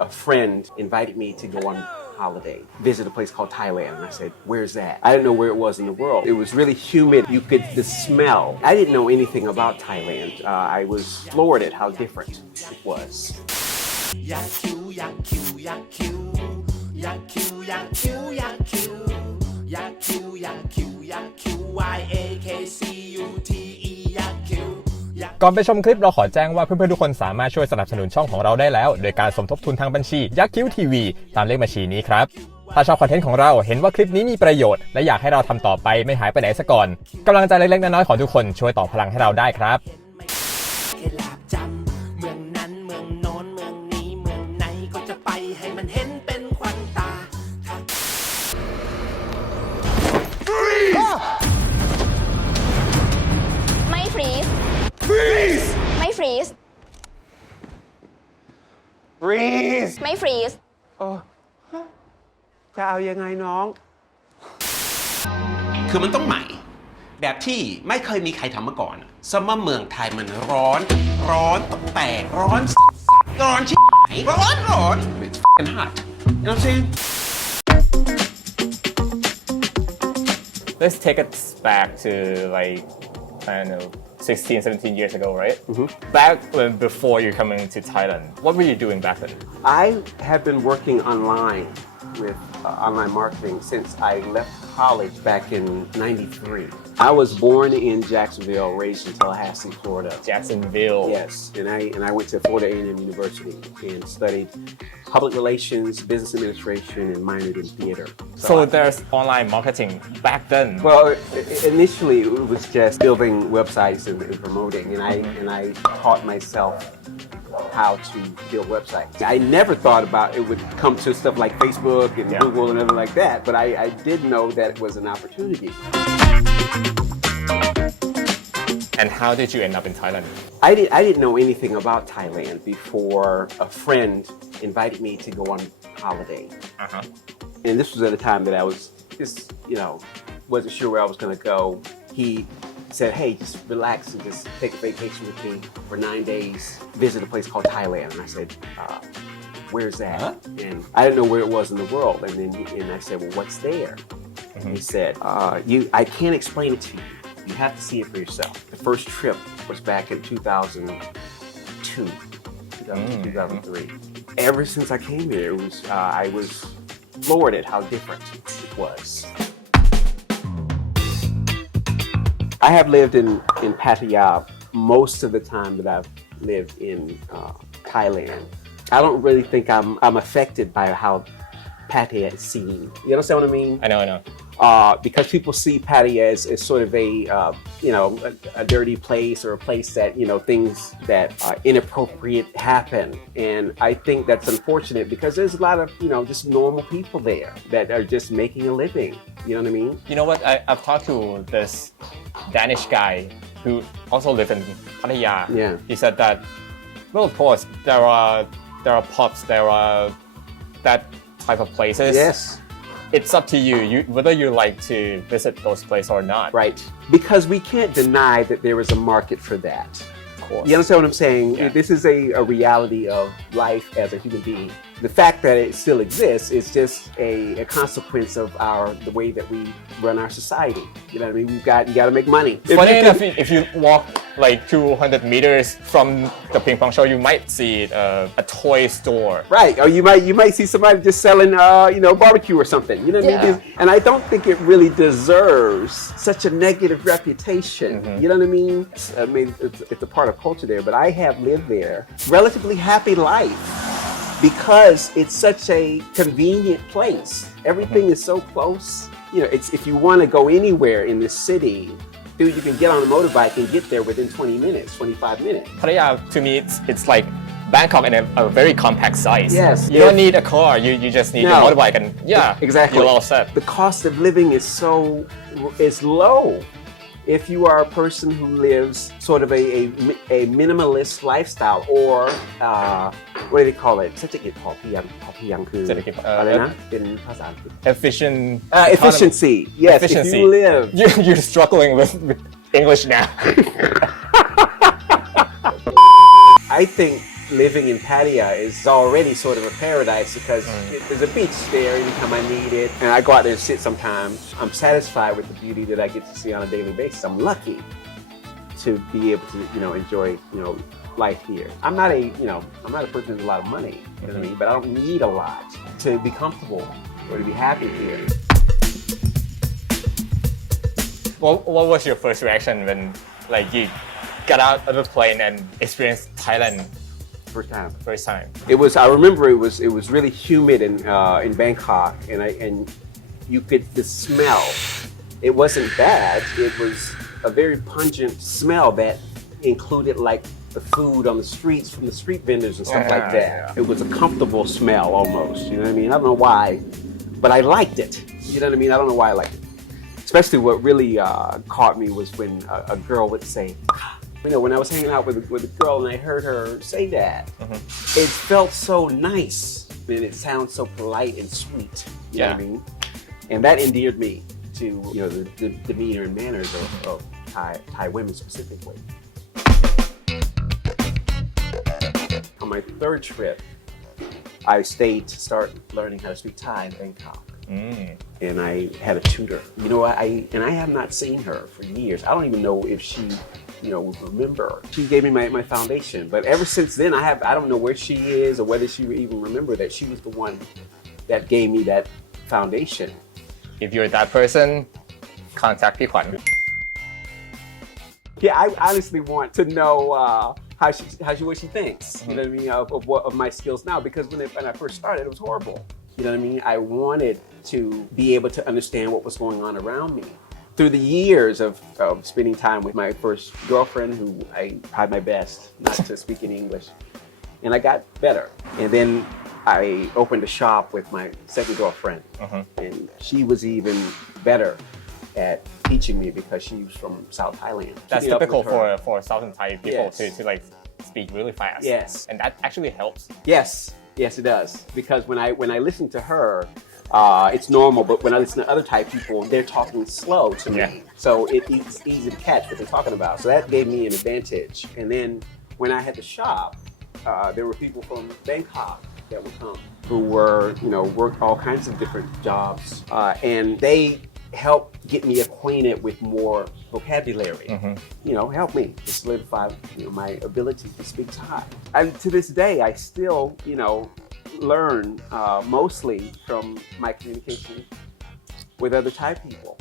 a friend invited me to go on holiday, visit a place called Thailand. And I said, where's that? I didn't know where it was in the world. It was really humid. You could, the smell. I didn't know anything about Thailand. I was floored at how different it was. Yakcute ก่อนไปชมคลิปเราขอแจ้งว่าเพื่อนๆทุกคนสามารถช่วยสนับสนุนช่องของเราได้แล้วโดยการสมทบทุนทางบัญชี Yakcute TV ตามเลขบัญชีนี้ครับถ้าชอบคอนเทนต์ของเราเห็นว่าคลิปนี้มีประโยชน์และอยากให้เราทำต่อไปไม่หายไปไหนซะก่อนกำลังใจเล็กๆน้อยๆของทุกคนช่วยต่อพลังให้เราได้ครับไม่ฟรีซไม่ฟรีซไม่ฟรีซจะเอายังไงน้อง คือมันต้องใหม่แบบที่ไม่เคยมีใครทำมาก่อนสมัยเมืองไทยมันร้อนแตกร้อนชิบหายร้อน it's fucking hot you know what I'm saying Let's take us back to like I don't know 16, 17 years ago, right? Back when before you coming to Thailand, what were you doing back then? I have been working online with online marketing since I left college back in '93. I was born in Jacksonville, raised in Tallahassee, Florida. Jacksonville. Yes, and I went to Florida A&M University and studied public relations, business administration, and minored in theater. So there's online marketing back then. Well, initially it was just building websites and promoting, and I taught myself how to build websites. I never thought about it would come to stuff like Facebook and Google and everything like that, but I did know that it was an opportunity. And how did you end up in Thailand? I didn't know anything about Thailand before a friend invited me to go on holiday. And this was at a time that I was just, wasn't sure where I was going to go. He said, hey, just relax and just take a vacation with me for 9 days, visit a place called Thailand. And I said, where's that? And I didn't know where it was in the world. And I said, well, what's there? And he said, I can't explain it to you. You have to see it for yourself. The first trip was back in 2002, 2003. Ever since I came here, I was floored at how different it was. I have lived in Pattaya most of the time that I've lived in Thailand. I don't really think I'm affected by how Pattaya is seen. You understand what I mean? I know. Because people see Pattaya as sort of a dirty place or a place that, things that are inappropriate happen. And I think that's unfortunate because there's a lot of, just normal people there that are just making a living. You know what I mean? You know what? I've talked to this Danish guy who also lives in Pattaya. Yeah. He said that, well, of course, there are pubs, there are that type of places. Yes. It's up to you whether you like to visit those places or not. Right. Because we can't deny that there is a market for that. Of course. You understand what I'm saying? Yeah. This is a reality of life as a human being. The fact that it still exists is just a consequence of the way that we run our society. You know what I mean? You got to make money. Funny enough, if you walk like 200 meters from the ping pong show, you might see a toy store. Right. Or you might see somebody just selling barbecue or something. You know what I mean? And I don't think it really deserves such a negative reputation. You know what I mean? I mean, it's a part of culture there, but I have lived there. Relatively happy life. Because it's such a convenient place. Everything is so close. If you want to go anywhere in this city, dude, you can get on a motorbike and get there within 20 minutes, 25 minutes. Pattaya, to me, it's like Bangkok in a very compact size. Yes. You don't need a car. You just need a motorbike and exactly. You're all set. The cost of living is low. If you are a person who lives sort of a minimalist lifestyle or what do they call it? เศรษฐกิจพอเพียงคืออะไรนะเป็นภาษาอังกฤษ efficiency. Yes. Efficiency. If you live. You're struggling with English now. I think living in Pattaya is already sort of a paradise because there's a beach there anytime I need it. And I go out there and sit sometimes. I'm satisfied with the beauty that I get to see on a daily basis. I'm lucky to be able to, enjoy, life here. I'm not a person with a lot of money, you know what I mean? But I don't need a lot to be comfortable or to be happy here. What was your first reaction when you got out of the plane and experienced Thailand First time. I remember it was really humid in Bangkok and you could the smell. It wasn't bad. It was a very pungent smell that included like the food on the streets from the street vendors and stuff like that. It was a comfortable smell almost, you know what I mean? I don't know why, but I liked it. You know what I mean? I don't know why I liked it. Especially what really caught me was when a girl would say, when I was hanging out with a girl and I heard her say that, it felt so nice and it sounds so polite and sweet, you know what I mean? And that endeared me to, the demeanor and manners of Thai women specifically. On my third trip, I stayed to start learning how to speak Thai in Bangkok. And I had a tutor. I have not seen her for years. I don't even know if she, would remember. She gave me my foundation. But ever since then, I don't know where she is or whether she would even remember that she was the one that gave me that foundation. If you're that person, contact พี่ขวัญ Yeah, I honestly want to know what she thinks. You know what I mean of my skills now because when I first started, it was horrible. You know what I mean? I wanted to be able to understand what was going on around me. Through the years of spending time with my first girlfriend, who I tried my best not to speak any English, and I got better. And then I opened a shop with my second girlfriend, and she was even better at teaching me because she was from South Thailand. That's typical for Southern Thai people to speak really fast. Yes. And that actually helps. Yes, it does. Because when I listen to her, it's normal. But when I listen to other Thai people, they're talking slow to me. So it's easy to catch what they're talking about. So that gave me an advantage. And then when I had the shop, there were people from Bangkok that would come who were, worked all kinds of different jobs. And they helped get me acquainted with more vocabulary. Help me to solidify, my ability to speak Thai. And to this day, I still, learn mostly from my communication with other Thai people.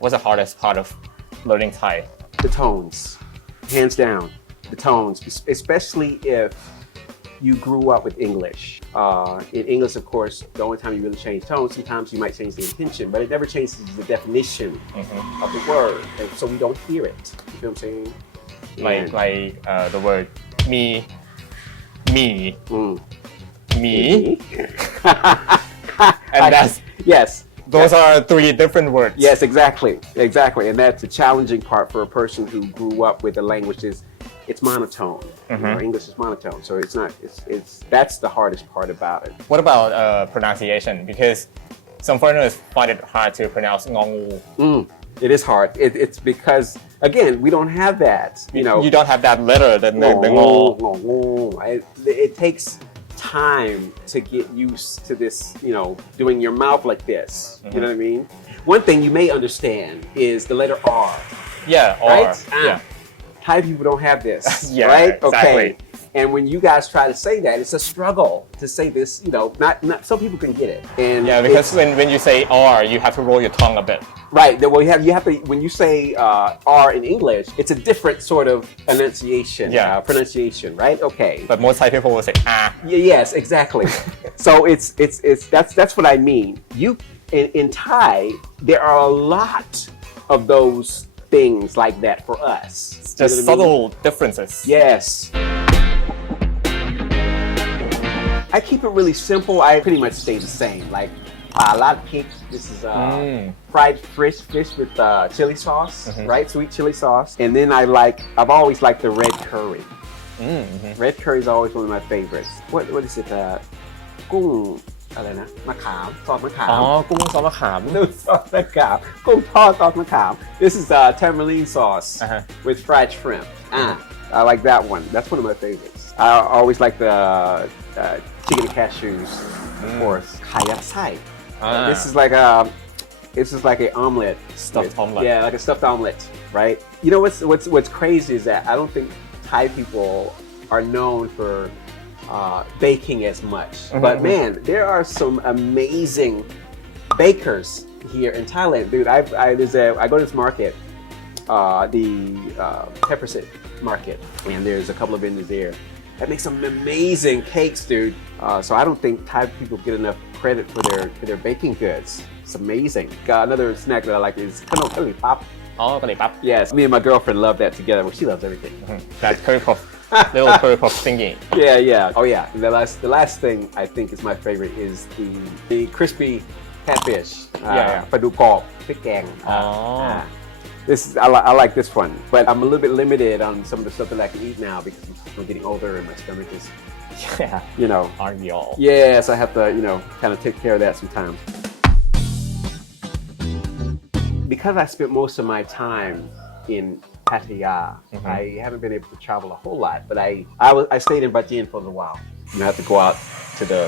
What's the hardest part of learning Thai? The tones, hands down, the tones, especially if you grew up with English. In English, of course, the only time you really change tones, sometimes you might change the intention, but it never changes the definition of the word, and so we don't hear it. You feel what I'm saying? The word me, me. And that's yes. Those are three different words. Yes, exactly, and that's the challenging part for a person who grew up with a language is it's monotone. English is monotone, so it's not. That's the hardest part about it. What about pronunciation? Because some foreigners find it hard to pronounce ngongu. It is hard. It's because again we don't have that. You don't have that letter, the ngo. It takes time to get used to this. Doing your mouth like this. You know what I mean? One thing you may understand is the letter R. Yeah, R. Right? Yeah. Thai people don't have this, right? Okay. And when you guys try to say that, it's a struggle to say this. Not some people can get it. And because when you say R, you have to roll your tongue a bit. Right. Well, you have to when you say R in English, it's a different sort of pronunciation, right? Okay. But most Thai people will say ah. Yes, exactly. So that's what I mean. In Thai, there are a lot of those things like that for us. It's just subtle differences. Yes. I keep it really simple. I pretty much stay the same. Like a lot of pig. This is fried fish with chili sauce, right? Sweet chili sauce. And then I've always liked the red curry. Red curry is always one of my favorites. What is it? กุ้ง อะไรนะมะขามซอสมะขาม อ๋อกุ้งซอสมะขาม ซอสมะขามกุ้งทอดซอสมะขาม This is tamarind sauce with fried shrimp I like that one that's one of my favorites I always like the chicken and cashews of course kayasai this is like an omelet stuffed omelet yeah like a stuffed omelet right you know what's crazy is that I don't think Thai people are known for baking as much. But man, there are some amazing bakers here in Thailand. Dude, I go to this market, the Peppersit market, and there's a couple of vendors there that make some amazing cakes, dude. So I don't think Thai people get enough credit for their baking goods. It's amazing. Another snack that I like is kano kali pop. อ๋อกะหรี่ปั๊บ Yes, me and my girlfriend love that together. Well, she loves everything. That curry puff little curry puff thingy Yeah. Oh yeah. The last thing I think is my favorite is the crispy catfish. Yeah. ปลาดุกกรอบพริกแกง This is I like this one, but I'm a little bit limited on some of the stuff that I can eat now because I'm getting older and my stomach is, aren't we all Yes, I have to kind of take care of that sometimes. Because I spent most of my time in Pattaya, I haven't been able to travel a whole lot, but I stayed in Bajan for a little while. I have to go out to the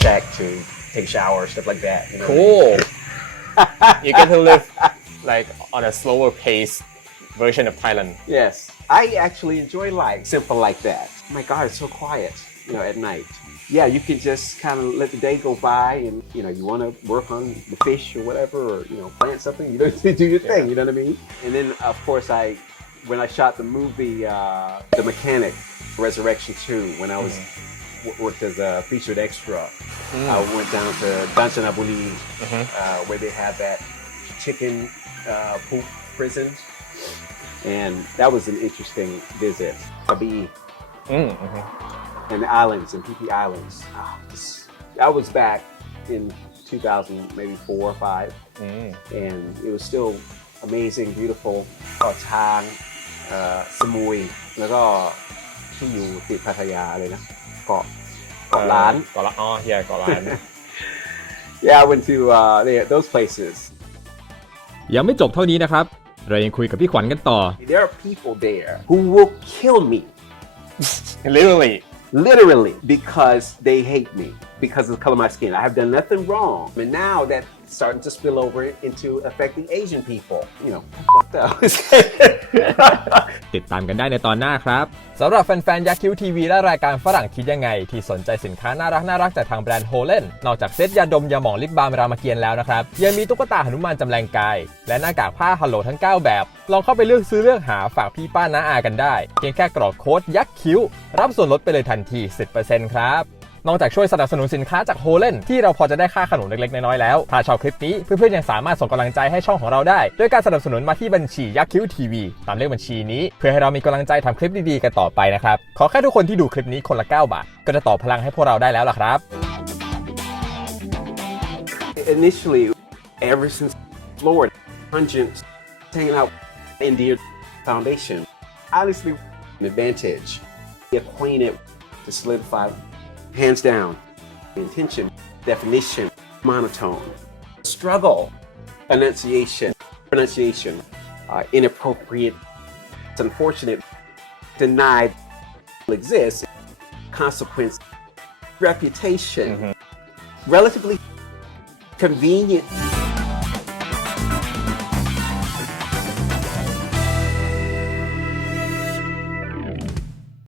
shack to take a shower, stuff like that. cool you get to live like on a slower pace version of Thailand Yes, I actually enjoy life simple like that. My God, it's so quiet, at night. Yeah, you can just kind of let the day go by, and you want to work on the fish or whatever, or plant something. You don't do your thing. You know what I mean? And then, of course, when I shot the movie The Mechanic, Resurrection 2, when I was worked as a featured extra, I went down to Kanchanaburi, where they have that chicken poop prison, and that was an interesting visit. Krabi. And the islands and PP Islands. I was back in 2000, maybe 4 or 5, and it was still amazing, beautiful. เกาะช้างสมุยแล้วก็ที่อยู่ติดพัทยาเลยนะเกาะล้าน เกาะล้าน Yeah, I went to those places. ยังไม่จบเท่านี้นะครับเรายังคุยกับพี่ขวัญกันต่อ There are people there who will kill me. Literally, because they hate me, because of the color of my skin. I have done nothing wrong. And now that's starting to spill over into affecting Asian people. Fucked up. ติดตามกันได้ในตอนหน้าครับสำหรับแฟนๆยักษ์คิ้วทีวีและรายการฝรั่งคิดยังไงที่สนใจสินค้าน่ารักจากทางแบรนด์ Holen นอกจากเซตยาดมยาหมองลิปบาล์มรามเกียรติ์แล้วนะครับยังมีตุ๊กตาหนุมานจำแรงกายและหน้ากากผ้าฮัลโหลทั้ง9แบบลองเข้าไปเลือกซื้อเลือกหาฝากพี่ป้าน้าอากันได้เพียงแค่กรอกโค้ดยักษ์คิ้วรับส่วนลดไปเลยทันที 10% ครับนอกจากช่วยสนับสนุนสินค้าจาก Holen ที่เราพอจะได้ค่าขนมเล็กๆน้อยๆแล้วถ้าชอบคลิปนี้เพื่อนๆยังสามารถส่งกำลังใจให้ช่องของเราได้ด้วยการสนับสนุนมาที่บัญชียักษ์คิ้วทีวีตามเลขบัญชีนี้เพื่อให้เรามีกำลังใจทำคลิปดีๆกันต่อไปนะครับขอแค่ทุกคนที่ดูคลิปนี้คนละ9 บาทก็จะต่อพลังให้พวกเราได้แล้วล่ะครับ Initially, ever since Florida, pungent, hanging out in the foundation, honestly, an advantage. Be acquainted to solidify. Hands down, intention, definition, monotone, struggle, pronunciation, inappropriate, it's unfortunate, denied, exists, consequence, reputation, relatively convenient